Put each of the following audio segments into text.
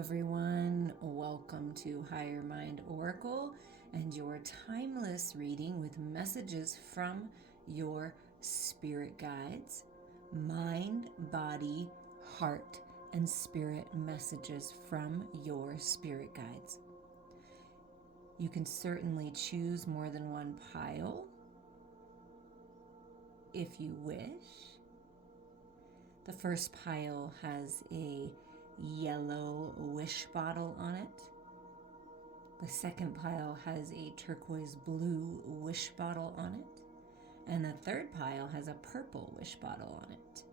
everyone. Welcome to Higher Mind Oracle and your timeless reading with messages from your spirit guides, mind, body, heart, and spirit messages from your spirit guides. You can certainly choose more than one pile if you wish. The first pile has a yellow wish bottle on it. The second pile has a turquoise blue wish bottle on it. And the third pile has a purple wish bottle on it.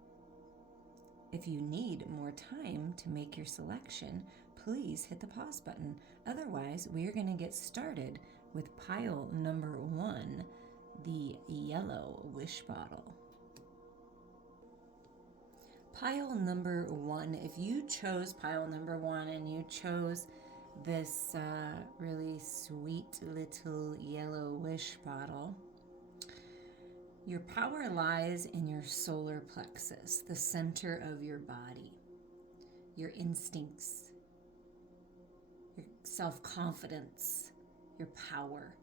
If you need more time to make your selection, please hit the pause button. Otherwise, we are going to get started with pile number 1, the yellow wish bottle. Pile number 1, if you chose pile number 1 and you chose this really sweet little yellow wish bottle, your power lies in your solar plexus, the center of your body, your instincts, your self-confidence, your power.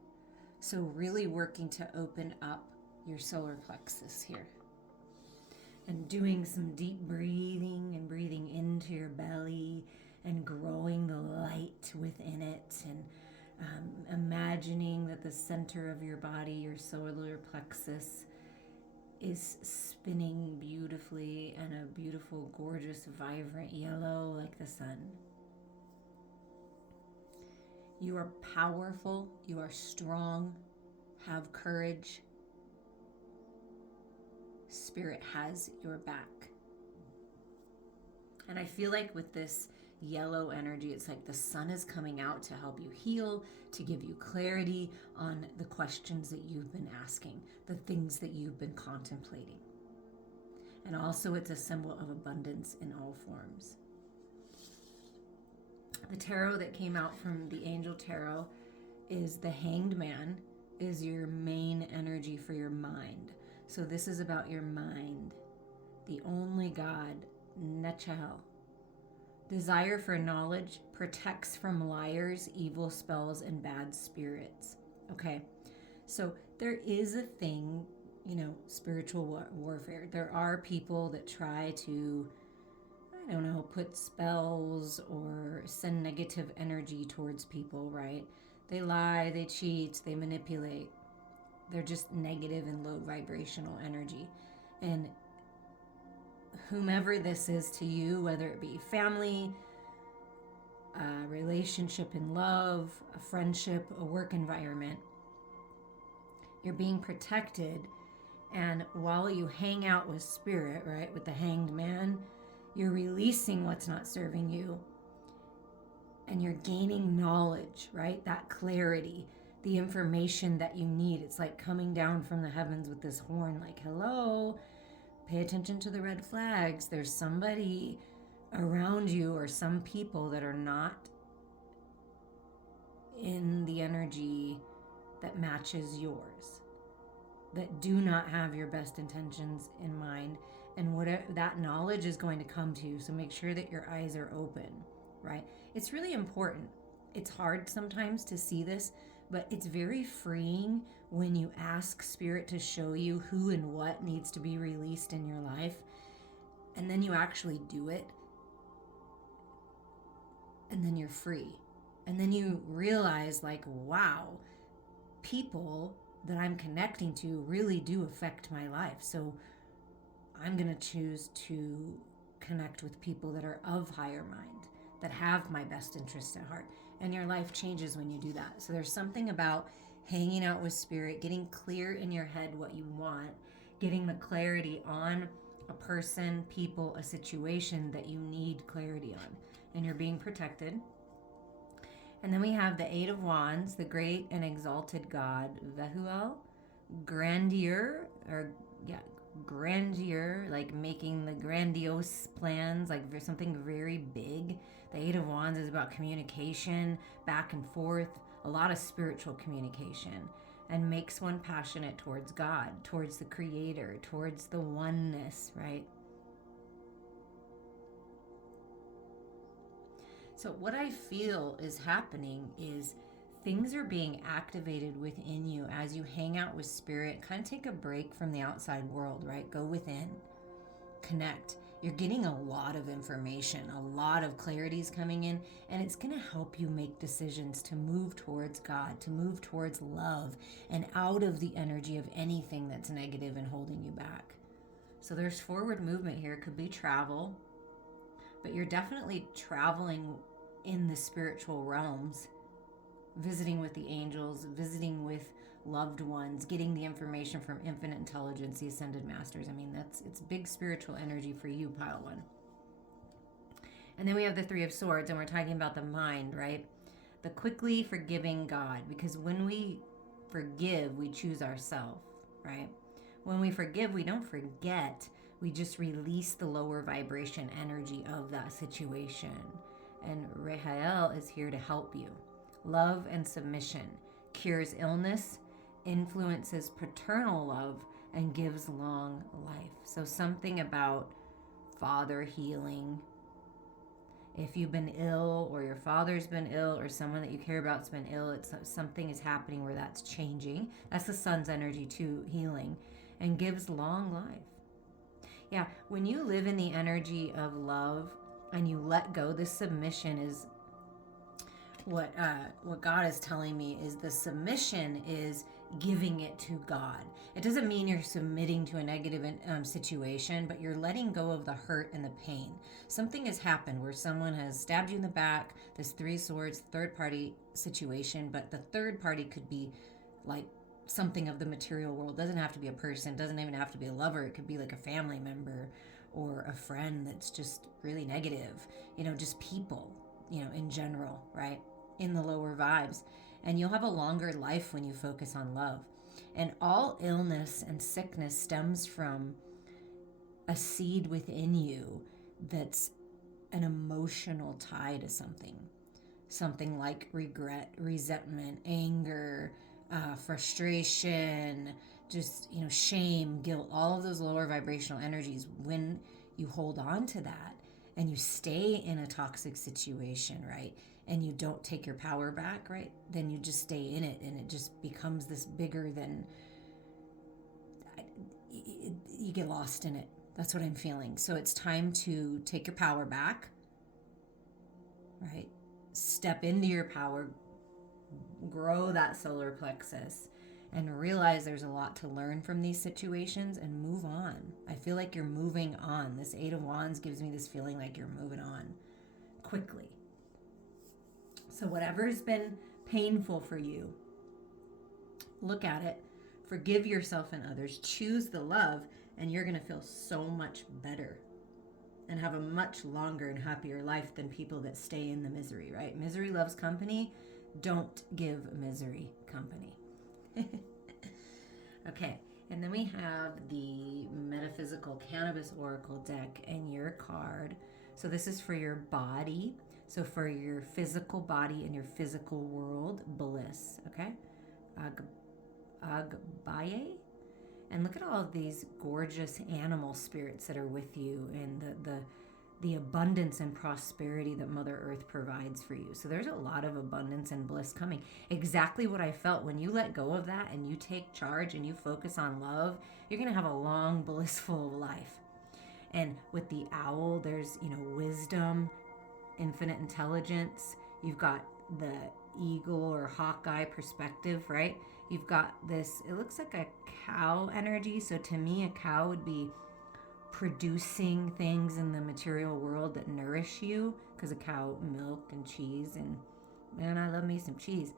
So really working to open up your solar plexus here. And doing some deep breathing and breathing into your belly and growing the light within it and imagining that the center of your body, your solar plexus, is spinning beautifully and a beautiful, gorgeous, vibrant yellow like the sun. You are powerful, you are strong, have courage. Spirit has your back. And I feel like with this yellow energy, it's like the sun is coming out to help you heal, to give you clarity on the questions that you've been asking, the things that you've been contemplating. And also it's a symbol of abundance in all forms. The tarot that came out from the Angel Tarot is the Hanged Man, is your main energy for your mind. So this is about your mind. The only God, Nechahel. Desire for knowledge protects from liars, evil spells, and bad spirits. Okay, so there is a thing, spiritual warfare. There are people that try to, put spells or send negative energy towards people, right? They lie, they cheat, they manipulate. They're just negative and low vibrational energy. And whomever this is to you, whether it be family, a relationship in love, a friendship, a work environment, you're being protected. And while you hang out with spirit, right, with the Hanged Man, you're releasing what's not serving you. And you're gaining knowledge, right? That clarity. The information that you need. It's like coming down from the heavens with this horn, like, hello, pay attention to the red flags. There's somebody around you or some people that are not in the energy that matches yours, that do not have your best intentions in mind. And whatever that knowledge is going to come to you. So make sure that your eyes are open, right? It's really important. It's hard sometimes to see this, but it's very freeing when you ask Spirit to show you who and what needs to be released in your life. And then you actually do it. And then you're free. And then you realize, like, wow, people that I'm connecting to really do affect my life. So I'm going to choose to connect with people that are of higher mind, that have my best interests at heart. And your life changes when you do that. So there's something about hanging out with spirit, getting clear in your head what you want, getting the clarity on a person, people, a situation that you need clarity on. And you're being protected. And then we have the Eight of Wands, the great and exalted God, Vehuel, grandeur, like making the grandiose plans, like something very big. The Eight of Wands is about communication, back and forth, a lot of spiritual communication, and makes one passionate towards God, towards the Creator, towards the oneness, right? So what I feel is happening is things are being activated within you as you hang out with spirit. Kind of take a break from the outside world, right? Go within, connect. You're getting a lot of information, a lot of clarity is coming in, and it's going to help you make decisions to move towards God, to move towards love, and out of the energy of anything that's negative and holding you back. So there's forward movement here. It could be travel, but you're definitely traveling in the spiritual realms, visiting with the angels, visiting with loved ones, getting the information from infinite intelligence, the ascended masters. I mean, it's big spiritual energy for you, pile one. And then we have the Three of Swords, and we're talking about the mind, right? The quickly forgiving God, because when we forgive, we choose ourselves, right? When we forgive, we don't forget. We just release the lower vibration energy of that situation. And Rahael is here to help you. Love and submission cures illness, influences paternal love, and gives long life. So something about father healing. If you've been ill, or your father's been ill, or someone that you care about's been ill, it's something is happening where that's changing. That's the sun's energy too, healing, and gives long life. Yeah, when you live in the energy of love and you let go, this submission is what God is telling me is the submission is giving it to God. It doesn't mean you're submitting to a negative situation, but you're letting go of the hurt and the pain. Something has happened where someone has stabbed you in the back, this Three Swords, third party situation, but the third party could be like something of the material world. It doesn't have to be a person, it doesn't even have to be a lover. It could be like a family member or a friend that's just really negative, just people, in general, right? In the lower vibes. And you'll have a longer life when you focus on love. And all illness and sickness stems from a seed within you that's an emotional tie to something like regret, resentment, anger, frustration, just shame, guilt, all of those lower vibrational energies. When you hold on to that and you stay in a toxic situation, right, and you don't take your power back, right, then you just stay in it, and it just becomes this bigger than, you get lost in it. That's what I'm feeling. So it's time to take your power back, right? Step into your power, grow that solar plexus, and realize there's a lot to learn from these situations and move on. I feel like you're moving on. This Eight of Wands gives me this feeling like you're moving on quickly. So whatever's been painful for you, look at it, forgive yourself and others, choose the love, and you're going to feel so much better and have a much longer and happier life than people that stay in the misery, right? Misery loves company. Don't give misery company. Okay, and then we have the Metaphysical Cannabis Oracle deck and your card. So this is for your body. So for your physical body and your physical world, bliss, okay? Agbaye. And look at all of these gorgeous animal spirits that are with you, and the abundance and prosperity that Mother Earth provides for you. So there's a lot of abundance and bliss coming. Exactly what I felt when you let go of that and you take charge and you focus on love, you're going to have a long, blissful life. And with the owl, there's, wisdom, infinite intelligence. You've got the eagle or hawkeye perspective, right? You've got this, it looks like a cow energy. So to me, a cow would be producing things in the material world that nourish you, because a cow, milk and cheese, and man, I love me some cheese.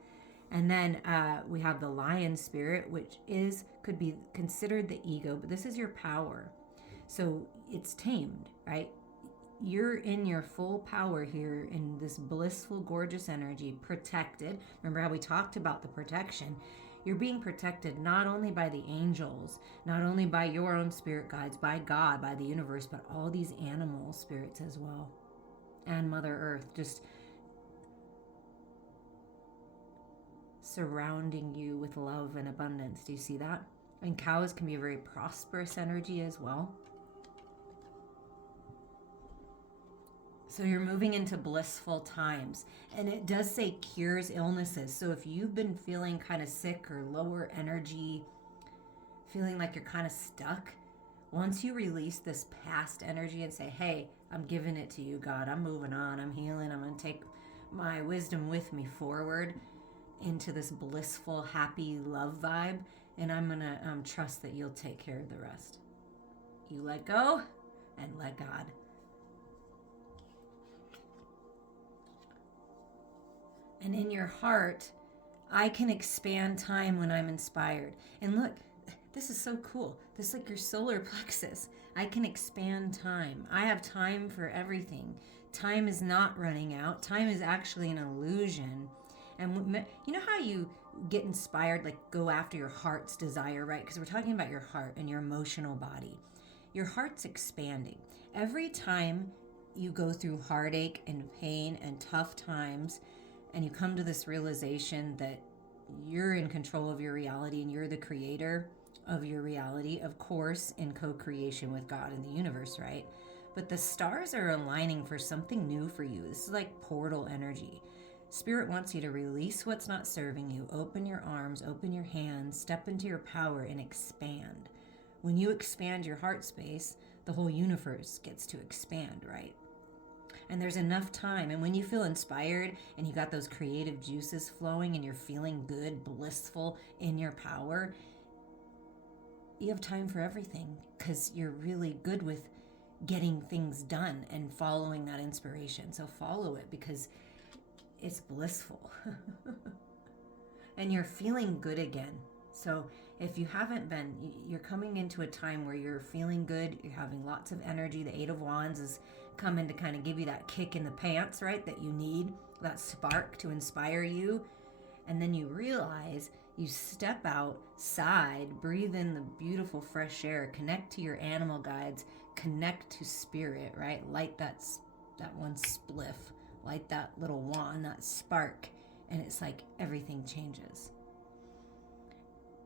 And then we have the lion spirit, which could be considered the ego, but this is your power. So it's tamed, right? You're in your full power here in this blissful, gorgeous energy, protected. Remember how we talked about the protection? You're being protected not only by the angels, not only by your own spirit guides, by God, by the universe, but all these animal spirits as well. And Mother Earth just surrounding you with love and abundance. Do you see that? And cows can be a very prosperous energy as well. So you're moving into blissful times. And it does say cures illnesses. So if you've been feeling kind of sick or lower energy, feeling like you're kind of stuck, once you release this past energy and say, hey, I'm giving it to you, God, I'm moving on, I'm healing, I'm going to take my wisdom with me forward into this blissful, happy love vibe, and I'm going to trust that you'll take care of the rest. You let go and let God. And in your heart, I can expand time when I'm inspired. And look, this is so cool. This is like your solar plexus. I can expand time. I have time for everything. Time is not running out. Time is actually an illusion. And you know how you get inspired, like go after your heart's desire, right? Because we're talking about your heart and your emotional body. Your heart's expanding. Every time you go through heartache and pain and tough times, and you come to this realization that you're in control of your reality and you're the creator of your reality, of course, in co-creation with God and the universe, right? But the stars are aligning for something new for you. This is like portal energy. Spirit wants you to release what's not serving you, open your arms, open your hands, step into your power and expand. When you expand your heart space, the whole universe gets to expand, right? And there's enough time. And when you feel inspired and you got those creative juices flowing and you're feeling good, blissful in your power, you have time for everything because you're really good with getting things done and following that inspiration. So follow it because it's blissful. And you're feeling good again. So if you haven't been, you're coming into a time where you're feeling good, you're having lots of energy. The Eight of Wands is coming to kind of give you that kick in the pants, right, that you need, that spark to inspire you. And then you realize you step outside, breathe in the beautiful fresh air, connect to your animal guides, connect to spirit, right? Light that one spliff, light that little wand, that spark, and it's like everything changes.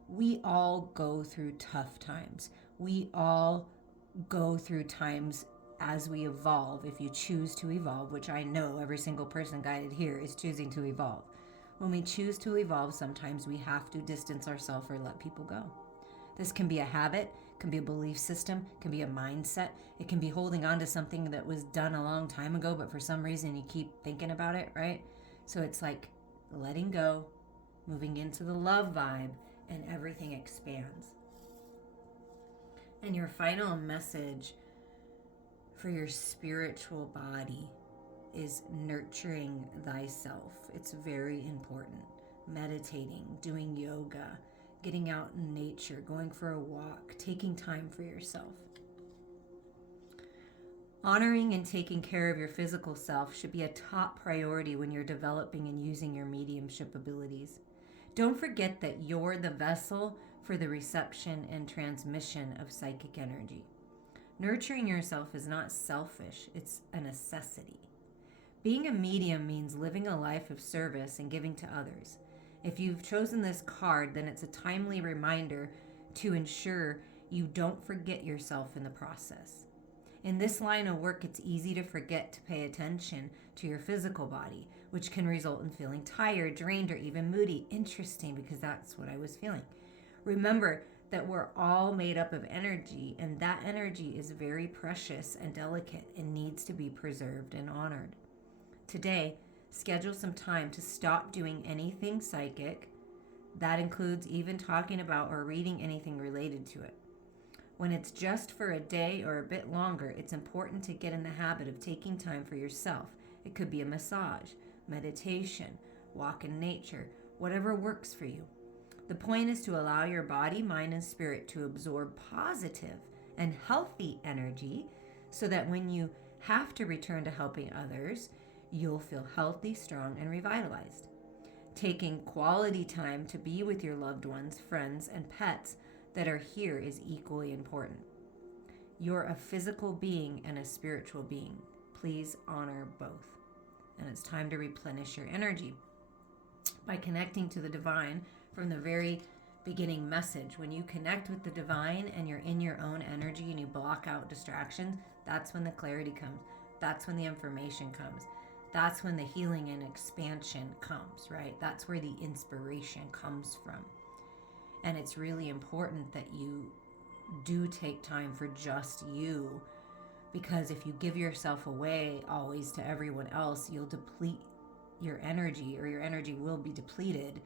We all go through tough times. We all go through times as we evolve, if you choose to evolve, which I know every single person guided here is choosing to evolve. When we choose to evolve, sometimes we have to distance ourselves or let people go. This can be a habit, can be a belief system, can be a mindset. It can be holding on to something that was done a long time ago, but for some reason you keep thinking about it, right? So it's like letting go, moving into the love vibe, and everything expands. And your final message for your spiritual body is nurturing thyself. It's very important. Meditating, doing yoga, getting out in nature, going for a walk, taking time for yourself. Honoring and taking care of your physical self should be a top priority when you're developing and using your mediumship abilities. Don't forget that you're the vessel for the reception and transmission of psychic energy. Nurturing yourself is not selfish, it's a necessity. Being a medium means living a life of service and giving to others. If you've chosen this card, then it's a timely reminder to ensure you don't forget yourself in the process. In this line of work, it's easy to forget to pay attention to your physical body, which can result in feeling tired, drained, or even moody. Interesting, because that's what I was feeling. Remember that we're all made up of energy, and that energy is very precious and delicate and needs to be preserved and honored. Today, schedule some time to stop doing anything psychic. That includes even talking about or reading anything related to it. When it's just for a day or a bit longer, it's important to get in the habit of taking time for yourself. It could be a massage, meditation, walk in nature, whatever works for you. The point is to allow your body, mind, and spirit to absorb positive and healthy energy so that when you have to return to helping others, you'll feel healthy, strong, and revitalized. Taking quality time to be with your loved ones, friends, and pets that are here is equally important. You're a physical being and a spiritual being. Please honor both. And it's time to replenish your energy by connecting to the divine from the very beginning message. When you connect with the divine and you're in your own energy and you block out distractions, that's when the clarity comes. That's when the information comes. That's when the healing and expansion comes, right? That's where the inspiration comes from. And it's really important that you do take time for just you, because if you give yourself away always to everyone else, you'll deplete your energy, or your energy will be depleted.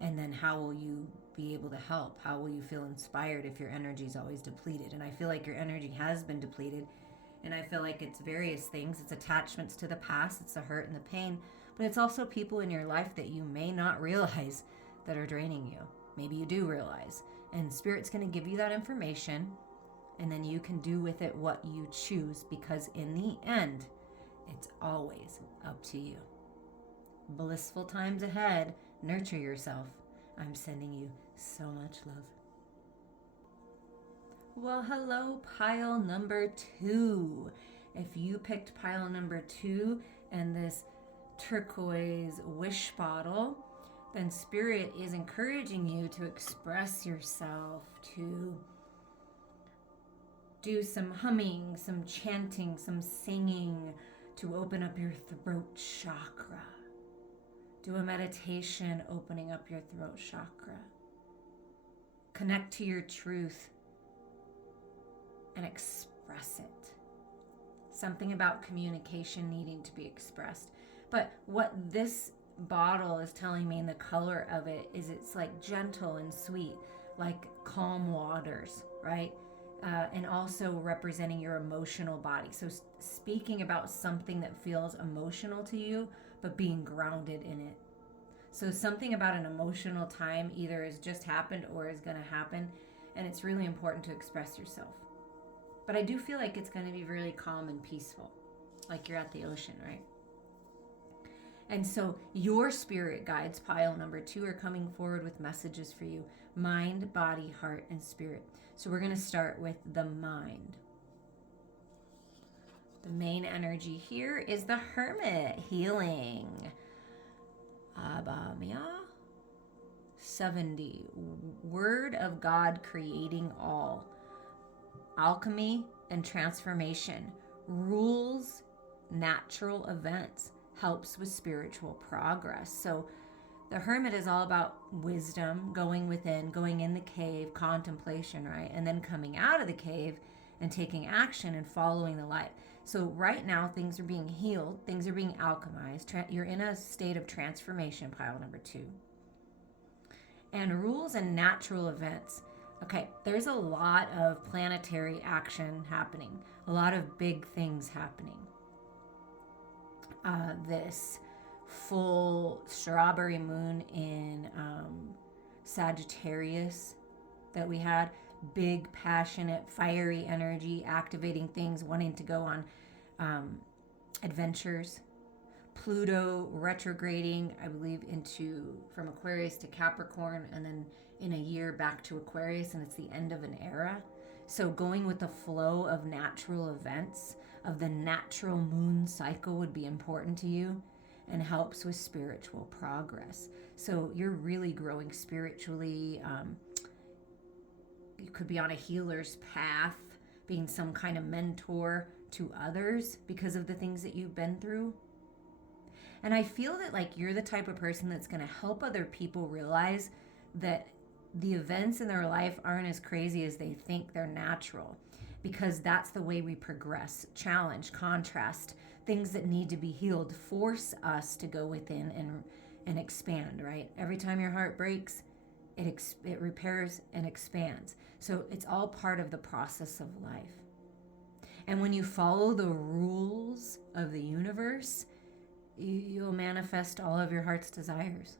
And then how will you be able to help? How will you feel inspired if your energy is always depleted? And I feel like your energy has been depleted. And I feel like it's various things. It's attachments to the past, it's the hurt and the pain, but it's also people in your life that you may not realize that are draining you. Maybe you do realize. And Spirit's going to give you that information, and then you can do with it what you choose, because in the end, it's always up to you. Blissful times ahead. Nurture yourself. I'm sending you so much love. Well, hello, pile number 2. If you picked pile number 2 and this turquoise wish bottle, then Spirit is encouraging you to express yourself, to do some humming, some chanting, some singing, to open up your throat chakra. Do a meditation opening up your throat chakra. Connect to your truth and express it. Something about communication needing to be expressed. But what this bottle is telling me, in the color of it, is it's like gentle and sweet, like calm waters, right? And also representing your emotional body. So speaking about something that feels emotional to you, but being grounded in it. So something about an emotional time either has just happened or is going to happen, and it's really important to express yourself. But I do feel like it's going to be really calm and peaceful, like you're at the ocean, right? And so your spirit guides, pile number 2, are coming forward with messages for you. Mind, body, heart, and spirit. So we're going to start with the mind. The main energy here is the Hermit, healing. Abamia 70. Word of God creating all. Alchemy and transformation. Rules, natural events. Helps with spiritual progress. So the Hermit is all about wisdom, going within, going in the cave, contemplation, right? And then coming out of the cave and taking action and following the light. So right now, things are being healed. Things are being alchemized. You're in a state of transformation, pile number 2. And rules and natural events. Okay, there's a lot of planetary action happening. A lot of big things happening. This full strawberry moon in Sagittarius that we had, big, passionate, fiery energy, activating things, wanting to go on adventures. Pluto retrograding, I believe, from Aquarius to Capricorn, and then in a year back to Aquarius, and it's the end of an era. So going with the flow of natural events, of the natural moon cycle, would be important to you and helps with spiritual progress. So you're really growing spiritually. You could be on a healer's path, being some kind of mentor to others because of the things that you've been through. And I feel that like you're the type of person that's going to help other people realize that the events in their life aren't as crazy as they think. They're natural, because that's the way we progress. Challenge, contrast, things that need to be healed force us to go within and expand, right? Every time your heart breaks, it repairs and expands. So it's all part of the process of life. And when you follow the rules of the universe, you'll manifest all of your heart's desires.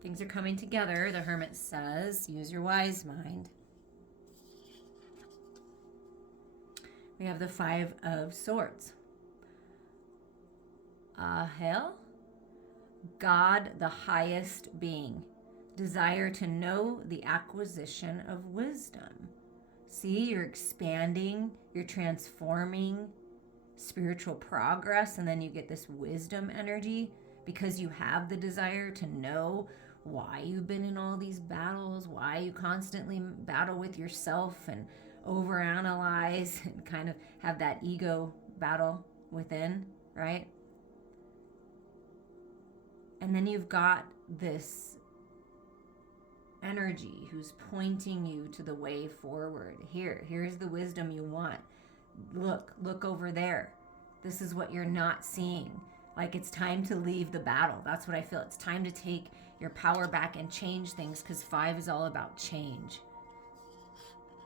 Things are coming together, the Hermit says. Use your wise mind. We have the 5 of Swords. Ahel, God, the highest being. Desire to know, the acquisition of wisdom. See, you're expanding, you're transforming, spiritual progress, and then you get this wisdom energy because you have the desire to know why you've been in all these battles, why you constantly battle with yourself and overanalyze and kind of have that ego battle within, right? And then you've got this energy who's pointing you to the way forward. Here's the wisdom you want. Look over there. This is what you're not seeing. Like, it's time to leave the battle. That's what I feel. It's time to take your power back and change things, because 5 is all about change.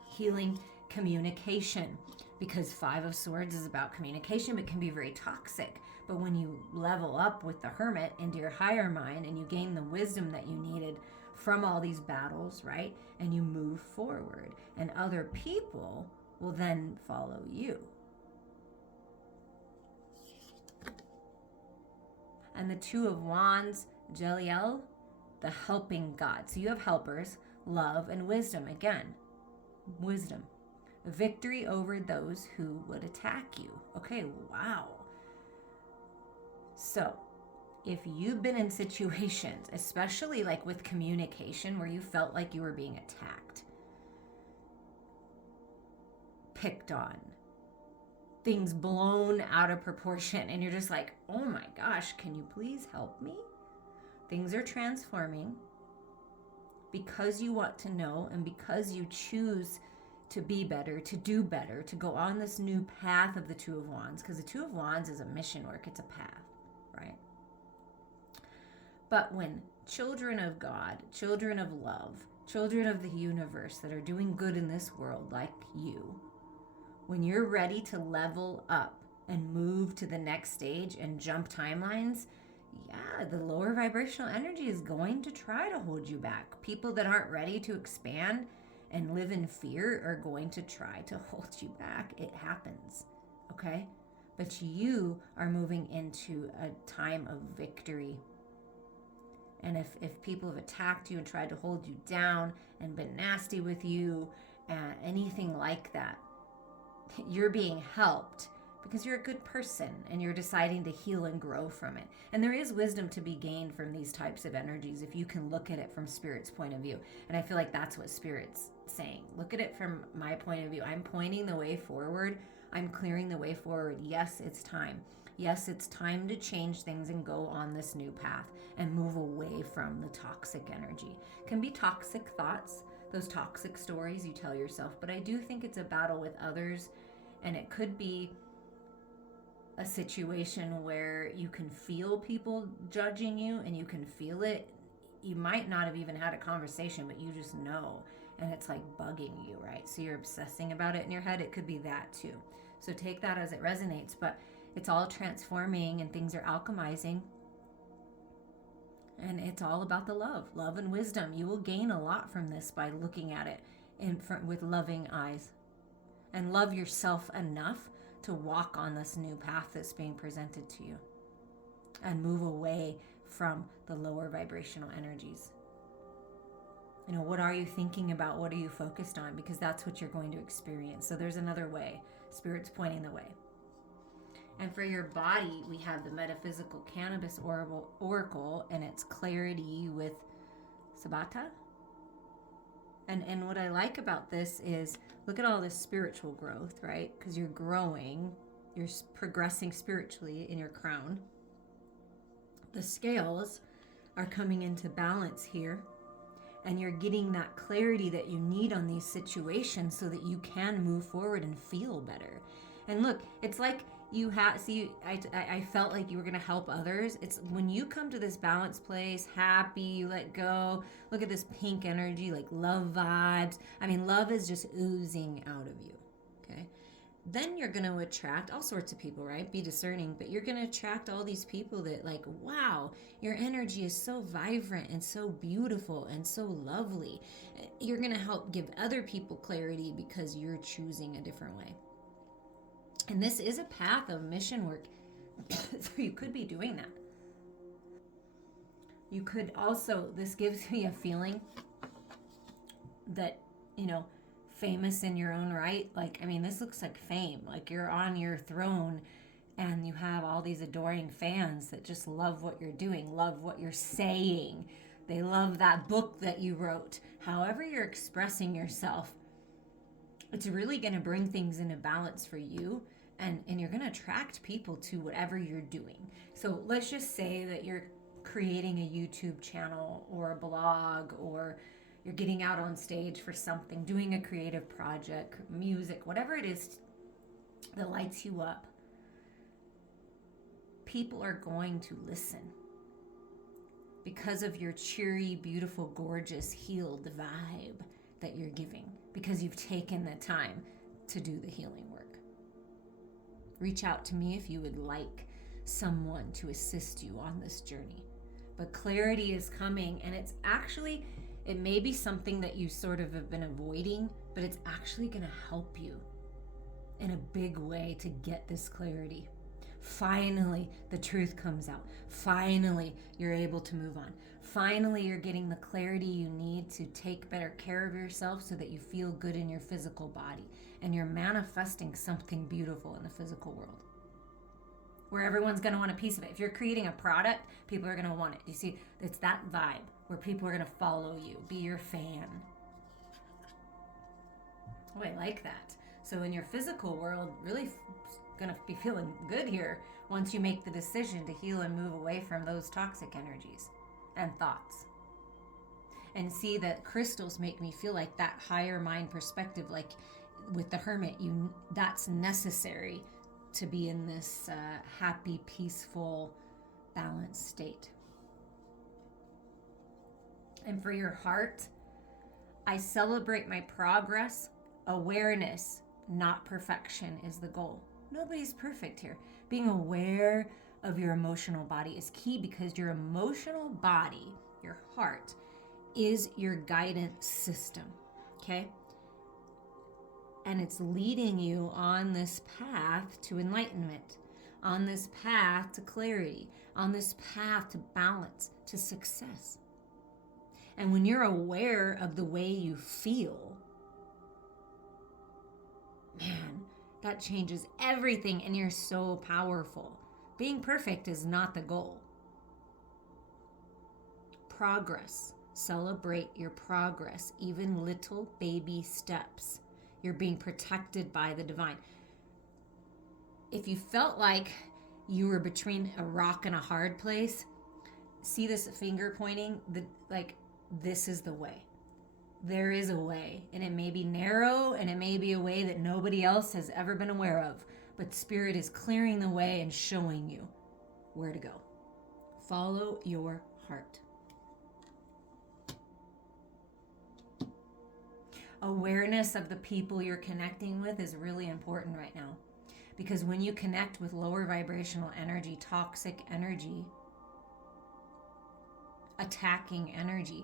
Healing communication, because 5 of Swords is about communication, but can be very toxic. But when you level up with the Hermit into your higher mind and you gain the wisdom that you needed from all these battles, right? And you move forward, and other people will then follow you. And the 2 of Wands, Jeliel, the helping God. So you have helpers, love, and wisdom. Again, wisdom. Victory over those who would attack you. Okay, wow. So if you've been in situations, especially like with communication, where you felt like you were being attacked, picked on, things blown out of proportion, and you're just like, oh my gosh, can you please help me? Things are transforming because you want to know, and because you choose to be better, to do better, to go on this new path of the 2 of Wands, because the 2 of Wands is a mission work, it's a path, right? But when children of God, children of love, children of the universe that are doing good in this world like you, when you're ready to level up and move to the next stage and jump timelines, yeah, the lower vibrational energy is going to try to hold you back. People that aren't ready to expand and live in fear are going to try to hold you back. It happens, okay? But you are moving into a time of victory. And if people have attacked you and tried to hold you down and been nasty with you, anything like that, you're being helped because you're a good person and you're deciding to heal and grow from it. And there is wisdom to be gained from these types of energies if you can look at it from Spirit's point of view. And I feel like that's what Spirit's saying. Look at it from my point of view. I'm pointing the way forward. I'm clearing the way forward. Yes, it's time. Yes, it's time to change things and go on this new path and move away from the toxic energy. It can be toxic thoughts, those toxic stories you tell yourself, but I do think it's a battle with others, and it could be a situation where you can feel people judging you, and you can feel it. You might not have even had a conversation, but you just know, and it's like bugging you, right? So you're obsessing about it in your head. It could be that too. So take that as it resonates, but it's all transforming and things are alchemizing. And it's all about the love and wisdom. You will gain a lot from this by looking at it with loving eyes. And love yourself enough to walk on this new path that's being presented to you. And move away from the lower vibrational energies. You know, what are you thinking about? What are you focused on? Because that's what you're going to experience. So there's another way. Spirit's pointing the way. And for your body, we have the Metaphysical Cannabis Oracle, and it's clarity with Sabata. And what I like about this is, look at all this spiritual growth, right? Because you're growing, you're progressing spiritually in your crown. The scales are coming into balance here, and you're getting that clarity that you need on these situations so that you can move forward and feel better. And look, it's like you have, see, I felt like you were going to help others. It's when you come to this balanced place, happy, you let go. Look at this pink energy, like love vibes. I mean, love is just oozing out of you, okay? Then you're going to attract all sorts of people, right? Be discerning, but you're going to attract all these people that like, wow, your energy is so vibrant and so beautiful and so lovely. You're going to help give other people clarity because you're choosing a different way. And this is a path of mission work. So you could be doing that. You could also, this gives me a feeling that, you know, famous in your own right. Like, I mean, this looks like fame. Like you're on your throne and you have all these adoring fans that just love what you're doing, love what you're saying. They love that book that you wrote. However you're expressing yourself, It's really going to bring things into balance for you, and you're going to attract people to whatever you're doing. So let's just say that you're creating a YouTube channel or a blog, or you're getting out on stage for something, doing a creative project, music, whatever it is that lights you up. People are going to listen because of your cheery, beautiful, gorgeous, healed vibe that you're giving, because you've taken the time to do the healing work. Reach out to me if you would like someone to assist you on this journey. But clarity is coming, and it may be something that you sort of have been avoiding, but it's actually going to help you in a big way to get this clarity. Finally, the truth comes out. Finally, you're able to move on. Finally, you're getting the clarity you need to take better care of yourself so that you feel good in your physical body. And you're manifesting something beautiful in the physical world, where everyone's going to want a piece of it. If you're creating a product, people are going to want it. You see, it's that vibe where people are going to follow you, be your fan. Oh, I like that. So in your physical world, really going to be feeling good here once you make the decision to heal and move away from those toxic energies and thoughts. And see that crystals make me feel like that higher mind perspective, like with the hermit, that's necessary to be in this happy, peaceful, balanced state. And for your heart, I celebrate my progress. Awareness, not perfection, is the goal. Nobody's perfect here. Being aware of your emotional body is key, because your emotional body, your heart, is your guidance system, okay? And it's leading you on this path to enlightenment, on this path to clarity, on this path to balance, to success. And when you're aware of the way you feel, man, that changes everything, and you're so powerful. Being perfect is not the goal. Progress. Celebrate your progress, even little baby steps. You're being protected by the divine. If you felt like you were between a rock and a hard place, see this finger pointing? This is the way. There is a way, and it may be narrow, and it may be a way that nobody else has ever been aware of, but Spirit is clearing the way and showing you where to go. Follow your heart. Awareness of the people you're connecting with is really important right now, because when you connect with lower vibrational energy, toxic energy, attacking energy,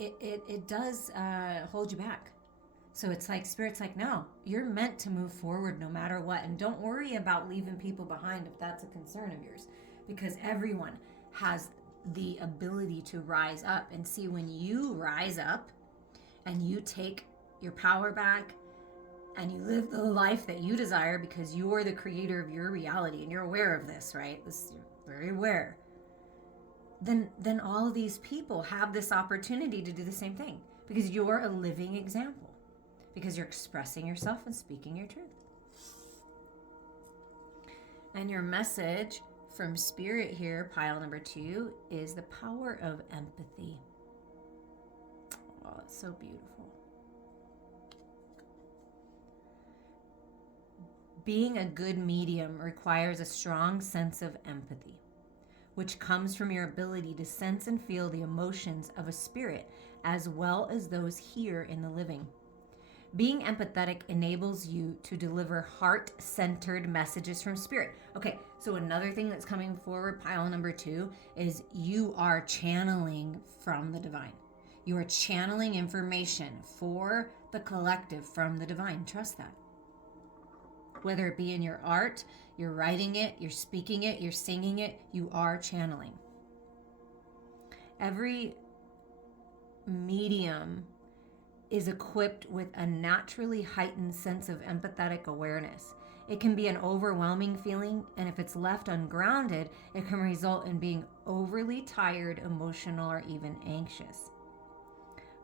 it does hold you back. So it's like Spirit's like, no, you're meant to move forward no matter what. And don't worry about leaving people behind if that's a concern of yours, because everyone has the ability to rise up. And see, when you rise up and you take your power back and you live the life that you desire, because you're the creator of your reality and you're aware of this, right? You're very aware. Then all of these people have this opportunity to do the same thing, because you're a living example, because you're expressing yourself and speaking your truth. And your message from Spirit here, pile number 2, is the power of empathy. Oh, it's so beautiful. Being a good medium requires a strong sense of empathy, which comes from your ability to sense and feel the emotions of a spirit as well as those here in the living. Being empathetic enables you to deliver heart-centered messages from Spirit. Okay, so another thing that's coming forward, pile number 2, is you are channeling from the divine. You are channeling information for the collective from the divine. Trust that. Whether it be in your art, you're writing it, you're speaking it, you're singing it, you are channeling. Every medium is equipped with a naturally heightened sense of empathetic awareness. It can be an overwhelming feeling, and if it's left ungrounded, it can result in being overly tired, emotional, or even anxious.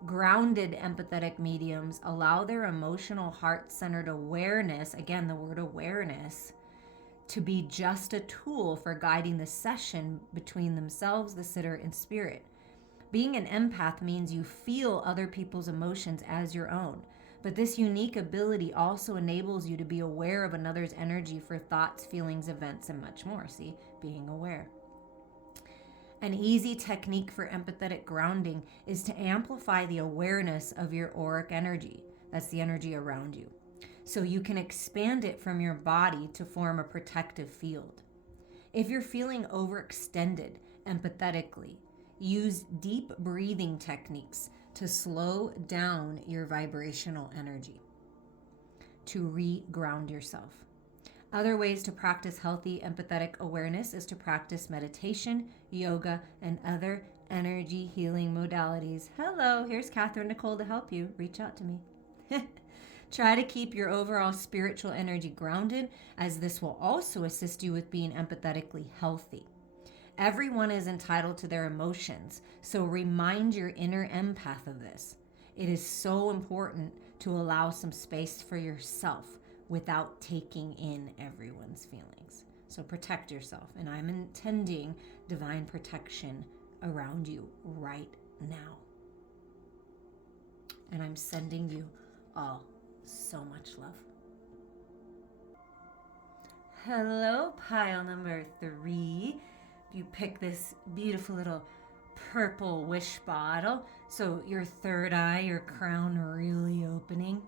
Grounded empathetic mediums allow their emotional heart-centered awareness, again, the word awareness, to be just a tool for guiding the session between themselves, the sitter, and spirit. Being an empath means you feel other people's emotions as your own. But this unique ability also enables you to be aware of another's energy for thoughts, feelings, events, and much more. See, being aware. An easy technique for empathetic grounding is to amplify the awareness of your auric energy. That's the energy around you. So you can expand it from your body to form a protective field. If you're feeling overextended empathetically, use deep breathing techniques to slow down your vibrational energy, to re-ground yourself. Other ways to practice healthy empathetic awareness is to practice meditation, yoga, and other energy healing modalities. Hello, here's Catherine Nicole to help you. Reach out to me. Try to keep your overall spiritual energy grounded, as this will also assist you with being empathetically healthy. Everyone is entitled to their emotions, so remind your inner empath of this. It is so important to allow some space for yourself without taking in everyone's feelings. So protect yourself, and I'm intending divine protection around you right now. And I'm sending you all so much love. Hello, pile number 3. You pick this beautiful little purple wish bottle, so your third eye, your crown really opening.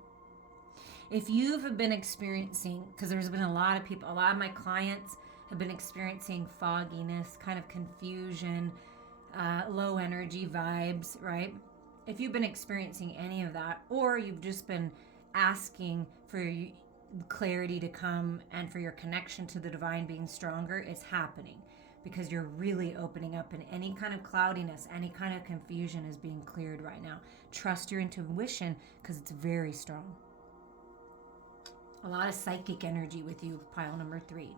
If you've been experiencing, because there's been a lot of my clients have been experiencing fogginess, kind of confusion, low energy vibes, right? If you've been experiencing any of that, or you've just been asking for clarity to come and for your connection to the divine being stronger, it's happening because you're really opening up, and any kind of cloudiness, any kind of confusion is being cleared right now. Trust your intuition because it's very strong. A lot of psychic energy with you, pile number 3.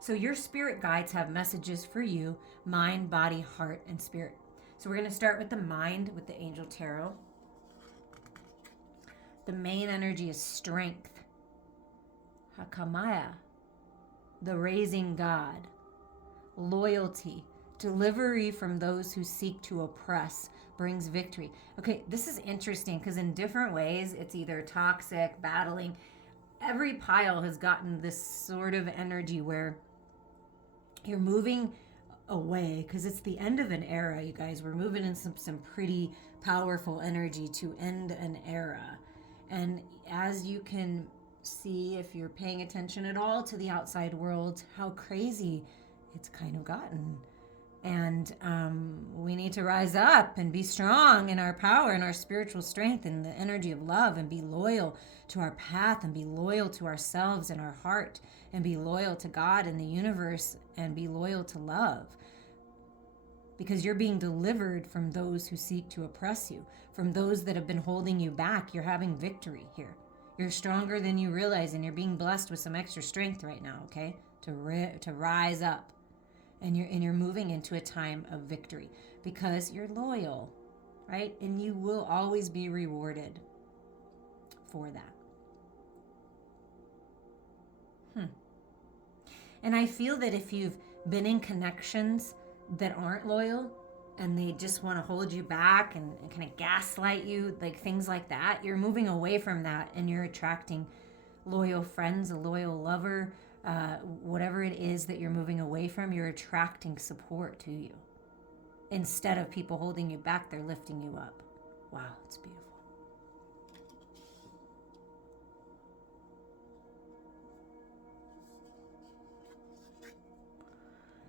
So your spirit guides have messages for you: mind, body, heart, and spirit. So we're going to start with the mind with the Angel Tarot. The main energy is strength. Hakamaya, the raising God. Loyalty, delivery from those who seek to oppress, brings victory. Okay, this is interesting because in different ways, it's either toxic, battling. Every pile has gotten this sort of energy where you're moving away, because it's the end of an era, you guys. We're moving in some pretty powerful energy to end an era. And as you can see, if you're paying attention at all to the outside world, how crazy it's kind of gotten. And we need to rise up and be strong in our power and our spiritual strength and the energy of love, and be loyal to our path, and be loyal to ourselves and our heart, and be loyal to God and the universe, and be loyal to love. Because you're being delivered from those who seek to oppress you, from those that have been holding you back. You're having victory here. You're stronger than you realize, and you're being blessed with some extra strength right now, okay? To rise up. And you're moving into a time of victory because you're loyal, right? And you will always be rewarded for that. And I feel that if you've been in connections that aren't loyal, and they just want to hold you back and kind of gaslight you, like things like that, you're moving away from that, and you're attracting loyal friends, a loyal lover, whatever it is that you're moving away from. You're attracting support to you. Instead of people holding you back, they're lifting you up. Wow, it's beautiful.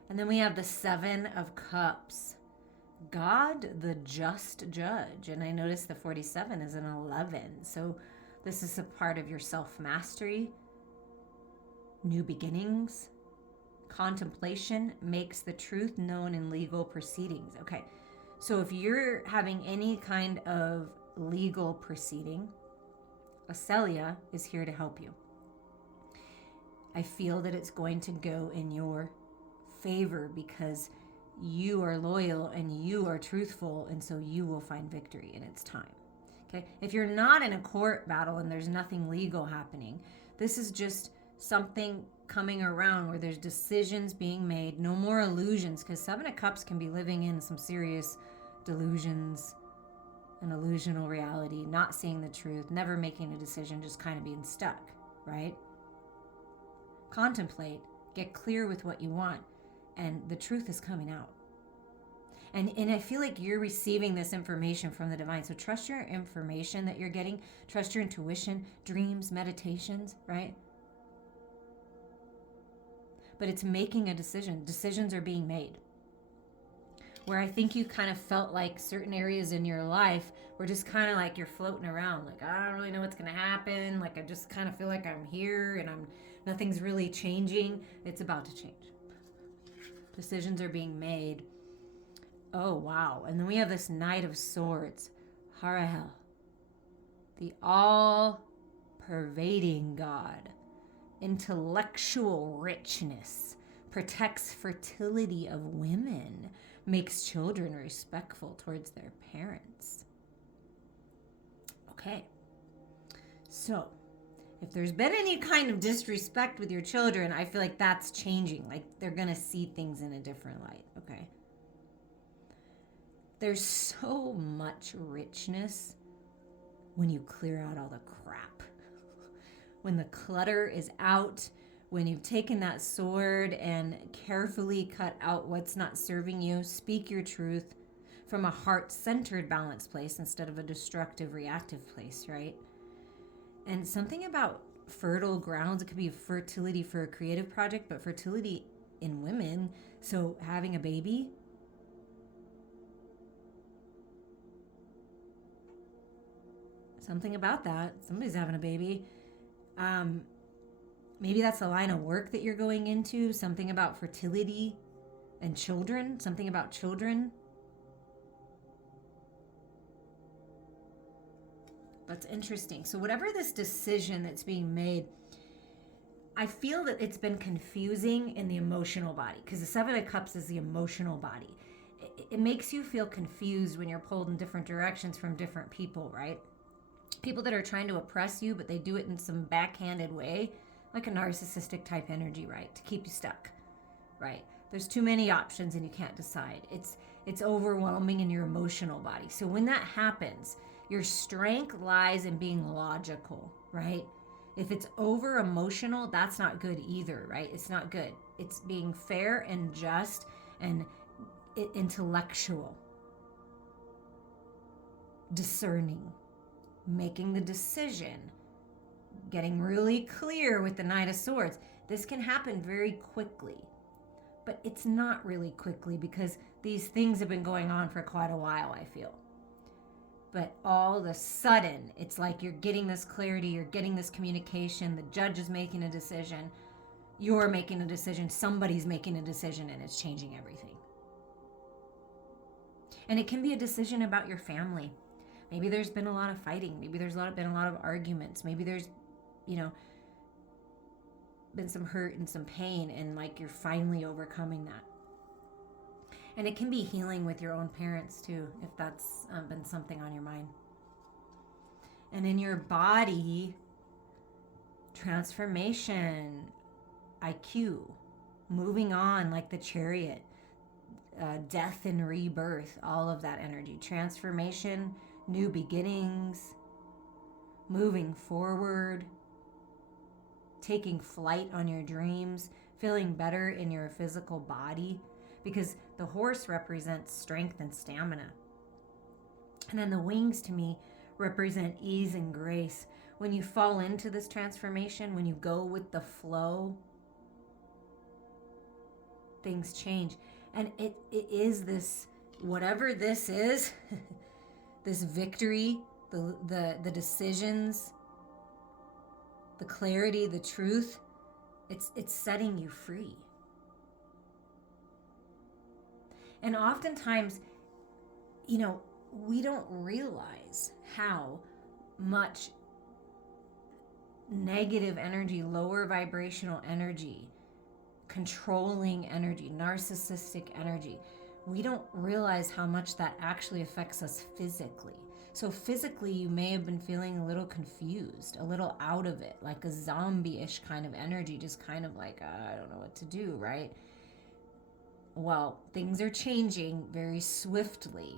And then we have the 7 of Cups. God, the just judge. And I noticed the 47 is an 11. So this is a part of your self-mastery, new beginnings. Contemplation makes the truth known in legal proceedings. Okay, so if you're having any kind of legal proceeding, Acelia is here to help you. I feel that it's going to go in your favor because you are loyal and you are truthful, and so you will find victory in its time. Okay? If you're not in a court battle and there's nothing legal happening, this is just something coming around where there's decisions being made, no more illusions, because Seven of Cups can be living in some serious delusions, an illusional reality, not seeing the truth, never making a decision, just kind of being stuck, right? Contemplate, get clear with what you want, and the truth is coming out. And I feel like you're receiving this information from the divine. So trust your information that you're getting, trust your intuition, dreams, meditations, right? But it's making a decision. Decisions are being made. Where I think you kind of felt like certain areas in your life were just kind of like you're floating around. Like, I don't really know what's going to happen. Like, I just kind of feel like I'm here and nothing's really changing. It's about to change. Decisions are being made. Oh, wow. And then we have this Knight of Swords. Harahel. The all-pervading God. Intellectual richness. Protects fertility of women. Makes children respectful towards their parents. Okay. So, if there's been any kind of disrespect with your children, I feel like that's changing. Like, they're going to see things in a different light. Okay. There's so much richness when you clear out all the crap. When the clutter is out, when you've taken that sword and carefully cut out what's not serving you, speak your truth from a heart-centered, balanced place instead of a destructive, reactive place, right? And something about fertile grounds, it could be fertility for a creative project, but fertility in women, so having a baby, something about that. Somebody's having a baby. Maybe that's a line of work that you're going into. Something about fertility and children. Something about children. That's interesting. So whatever this decision that's being made, I feel that it's been confusing in the emotional body, because the Seven of Cups is the emotional body. It makes you feel confused when you're pulled in different directions from different people, right? People that are trying to oppress you, but they do it in some backhanded way, like a narcissistic type energy, right? To keep you stuck, right? There's too many options and you can't decide. It's overwhelming in your emotional body. So when that happens, your strength lies in being logical, right? If it's over emotional, that's not good either, right? It's not good. It's being fair and just and intellectual, discerning, making the decision, getting really clear with the Knight of Swords. This can happen very quickly, but it's not really quickly because these things have been going on for quite a while, I feel. But all of a sudden, it's like you're getting this clarity, you're getting this communication, the judge is making a decision, you're making a decision, somebody's making a decision, and it's changing everything. And it can be a decision about your family. Maybe there's been a lot of fighting. Maybe there's been a lot of arguments. Maybe there's, been some hurt and some pain, and like you're finally overcoming that. And it can be healing with your own parents too, if that's been something on your mind. And in your body, transformation, IQ, moving on like the Chariot, death and rebirth, all of that energy, transformation, new beginnings, moving forward, taking flight on your dreams, feeling better in your physical body, because the horse represents strength and stamina. And then the wings to me represent ease and grace. When you fall into this transformation, when you go with the flow, things change. And it is this, whatever this is, this victory, the decisions, the clarity, the truth, it's setting you free. And oftentimes, we don't realize how much negative energy, lower vibrational energy, controlling energy, narcissistic energy, we don't realize how much that actually affects us physically. So physically, you may have been feeling a little confused, a little out of it, like a zombie-ish kind of energy, just kind of like, I don't know what to do, right? Well, things are changing very swiftly,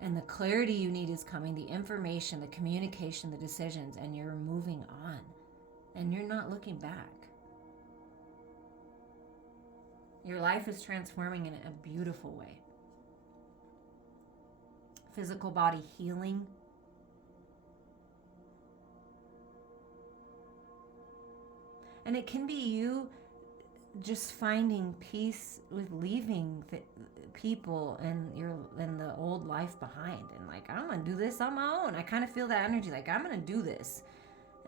and the clarity you need is coming, the information, the communication, the decisions, and you're moving on, and you're not looking back. Your life is transforming in a beautiful way. Physical body healing. And it can be you just finding peace with leaving people and the old life behind, and like, I'm gonna do this on my own. I kind of feel that energy, like I'm gonna do this,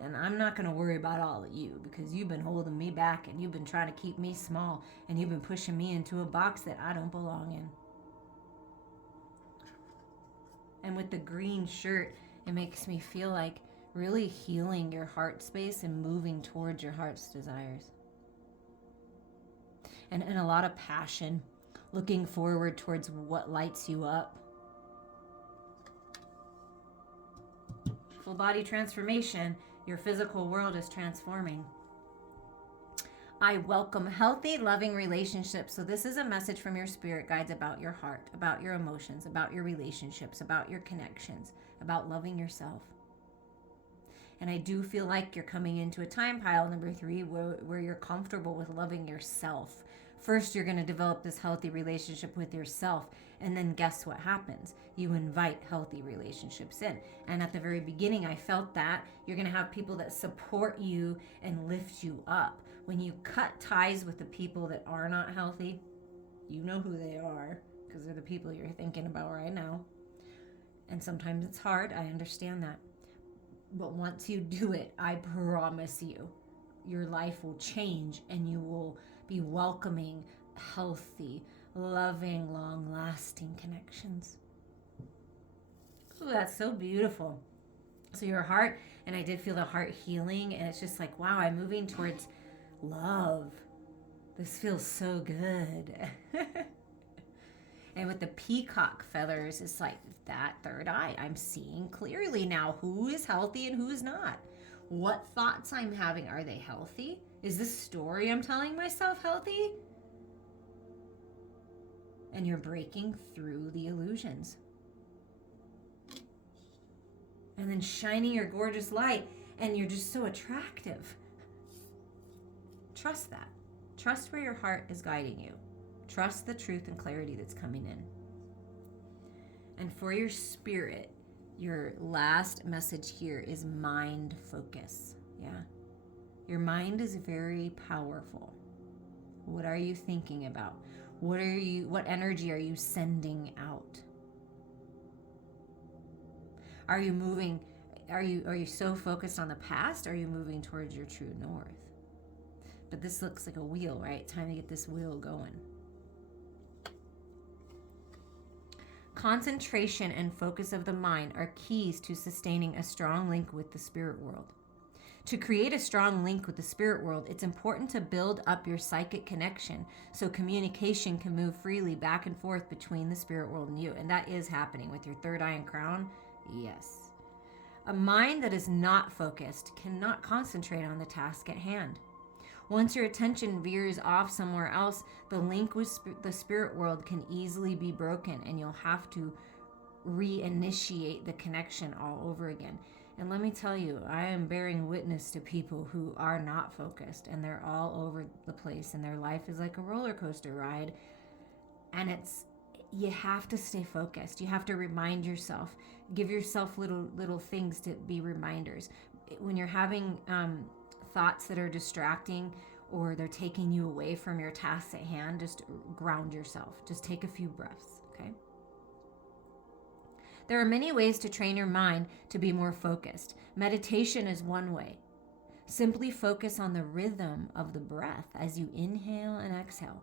and I'm not gonna worry about all of you, because you've been holding me back, and you've been trying to keep me small, and you've been pushing me into a box that I don't belong in. And with the green shirt, it makes me feel like really healing your heart space and moving towards your heart's desires. And a lot of passion, looking forward towards what lights you up. Full body transformation, your physical world is transforming. I welcome healthy, loving relationships. So this is a message from your spirit guides about your heart, about your emotions, about your relationships, about your connections, about loving yourself. And I do feel like you're coming into a time pile, number 3, where you're comfortable with loving yourself. First, you're going to develop this healthy relationship with yourself. And then guess what happens? You invite healthy relationships in. And at the very beginning, I felt that you're going to have people that support you and lift you up. When you cut ties with the people that are not healthy, you know who they are, because they're the people you're thinking about right now. And sometimes it's hard. I understand that. But once you do it, I promise you, your life will change, and you will be welcoming, healthy, loving, long-lasting connections. Ooh, that's so beautiful. So your heart, and I did feel the heart healing, and it's just like, wow, I'm moving towards love. This feels so good. And with the peacock feathers, it's like that third eye. I'm seeing clearly now who is healthy and who is not. What thoughts I'm having, are they healthy? Is this story I'm telling myself healthy? And you're breaking through the illusions. And then shining your gorgeous light, and you're just so attractive. Trust that. Trust where your heart is guiding you. Trust the truth and clarity that's coming in. And for your spirit, your last message here is mind focus. Yeah. Your mind is very powerful. What are you thinking about? What energy are you sending out? Are you moving? Are you so focused on the past? Or are you moving towards your true north? But this looks like a wheel, right? Time to get this wheel going. Concentration and focus of the mind are keys to sustaining a strong link with the spirit world. To create a strong link with the spirit world, it's important to build up your psychic connection so communication can move freely back and forth between the spirit world and you. And that is happening with your third eye and crown. Yes. A mind that is not focused cannot concentrate on the task at hand. Once your attention veers off somewhere else, the link with the spirit world can easily be broken, and you'll have to reinitiate the connection all over again. And let me tell you, I am bearing witness to people who are not focused, and they're all over the place, and their life is like a roller coaster ride. And you have to stay focused. You have to remind yourself, give yourself little things to be reminders. When you're having thoughts that are distracting or they're taking you away from your tasks at hand, just ground yourself. Just take a few breaths, okay? There are many ways to train your mind to be more focused. Meditation is one way. Simply focus on the rhythm of the breath as you inhale and exhale.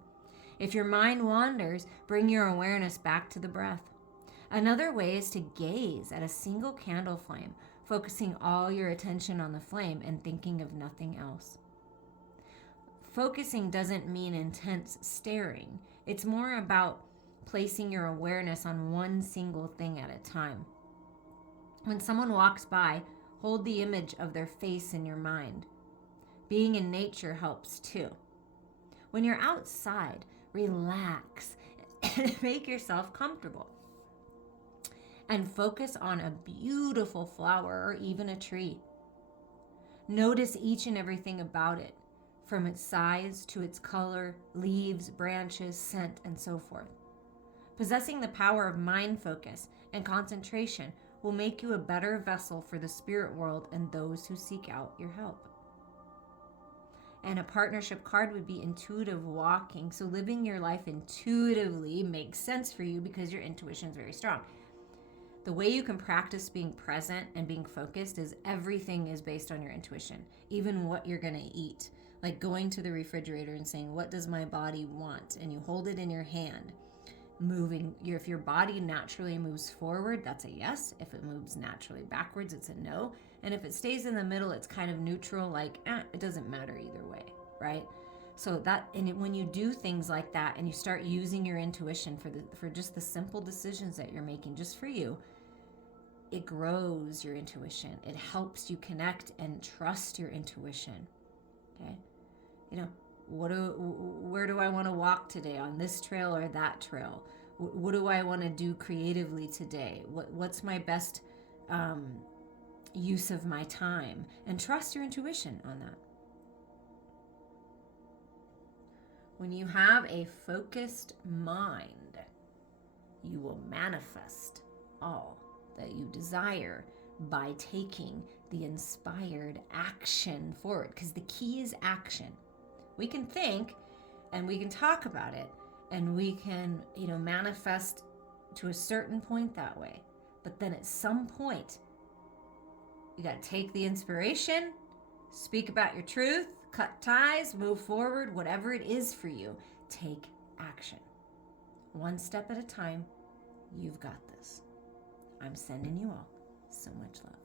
If your mind wanders, bring your awareness back to the breath. Another way is to gaze at a single candle flame, focusing all your attention on the flame and thinking of nothing else. Focusing doesn't mean intense staring. It's more about placing your awareness on one single thing at a time. When someone walks by, hold the image of their face in your mind. Being in nature helps too. When you're outside, relax and make yourself comfortable. And focus on a beautiful flower or even a tree. Notice each and everything about it, from its size to its color, leaves, branches, scent, and so forth. Possessing the power of mind focus and concentration will make you a better vessel for the spirit world and those who seek out your help. And a partnership card would be intuitive walking. So living your life intuitively makes sense for you because your intuition is very strong. The way you can practice being present and being focused is everything is based on your intuition, even what you're going to eat. Like going to the refrigerator and saying, what does my body want? And you hold it in your hand. If your body naturally moves forward, that's a yes. If it moves naturally backwards, it's a no. And if it stays in the middle, it's kind of neutral, like it doesn't matter either way, right? So when you do things like that and you start using your intuition for just the simple decisions that you're making just for you, it grows your intuition. It helps you connect and trust your intuition. Okay, where do I want to walk today, on this trail or that trail? What do I want to do creatively today? What's my best use of my time? And trust your intuition on that. When you have a focused mind, you will manifest all that you desire by taking the inspired action forward. Because the key is action. We can think and we can talk about it and we can, manifest to a certain point that way. But then at some point, you got to take the inspiration, speak about your truth, cut ties, move forward, whatever it is for you, take action. One step at a time, you've got this. I'm sending you all so much love.